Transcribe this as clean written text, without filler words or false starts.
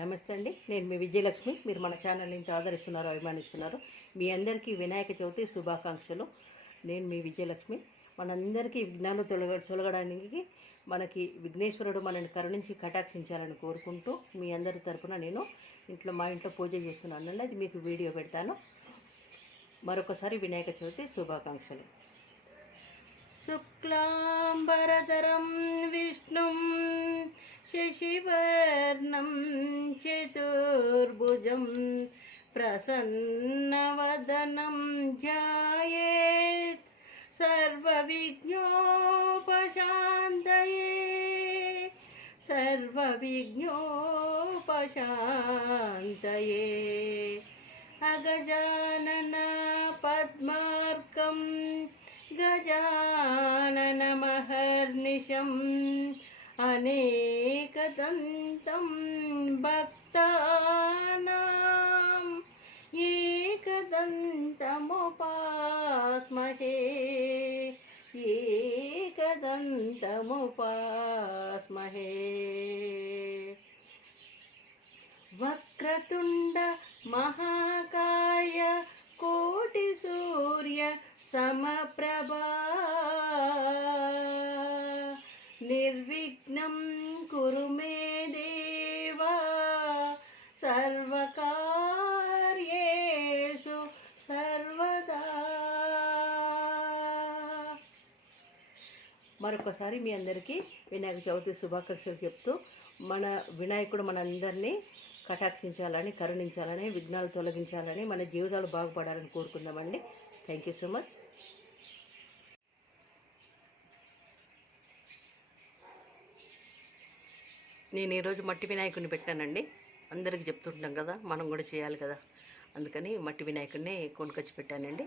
నమస్తే అండి, నేను మీ విజయలక్ష్మి. మీరు మన ఛానల్ నుంచి ఆదరిస్తున్నారు, అభిమానిస్తున్నారు. మీ అందరికీ వినాయక చవితి శుభాకాంక్షలు. నేను మీ విజయలక్ష్మి. మనందరికీ విఘ్నాలు తొలగడానికి మనకి విఘ్నేశ్వరుడు మనల్ని కరుణించి కటాక్షించాలని కోరుకుంటూ మీ అందరి తరపున నేను మా ఇంట్లో పూజ చేస్తున్నానండి. అది మీకు వీడియో పెడతాను. మరొకసారి వినాయక చవితి శుభాకాంక్షలు. శుక్లాంబరధరం విష్ణుం శశివర్ణం చతుర్భుజం ప్రసన్నవదనం ధ్యాయేత్ సర్వవిఘ్నోపశాంతయే అగజానన పద్మార్కం గజాననమహర్నిశం అనేకదంతం భక్తానాం ఏకదంతముపాస్మహే వక్రతుండ మహాకాయ కోటి సూర్య సమప్రభా నిర్విఘ్నం కురు మే దేవా సర్వకార్యేషు సర్వదా. మరొకసారి మీ అందరికీ వినాయక చవితి శుభాకాంక్షలు చెప్తూ మన వినాయకుడు మనందరినీ కటాక్షించాలని, కరుణించాలని, విఘ్నాలు తొలగించాలని, మన జీవితాలు బాగుపడాలని కోరుకుందామండి. Thank you so much. నేను ఈరోజు మట్టి వినాయకుడిని పెట్టానండి. అందరికీ చెప్తుంటాం కదా, మనం కూడా చేయాలి కదా, అందుకని మట్టి వినాయకుడిని కొనుకొచ్చి పెట్టానండి.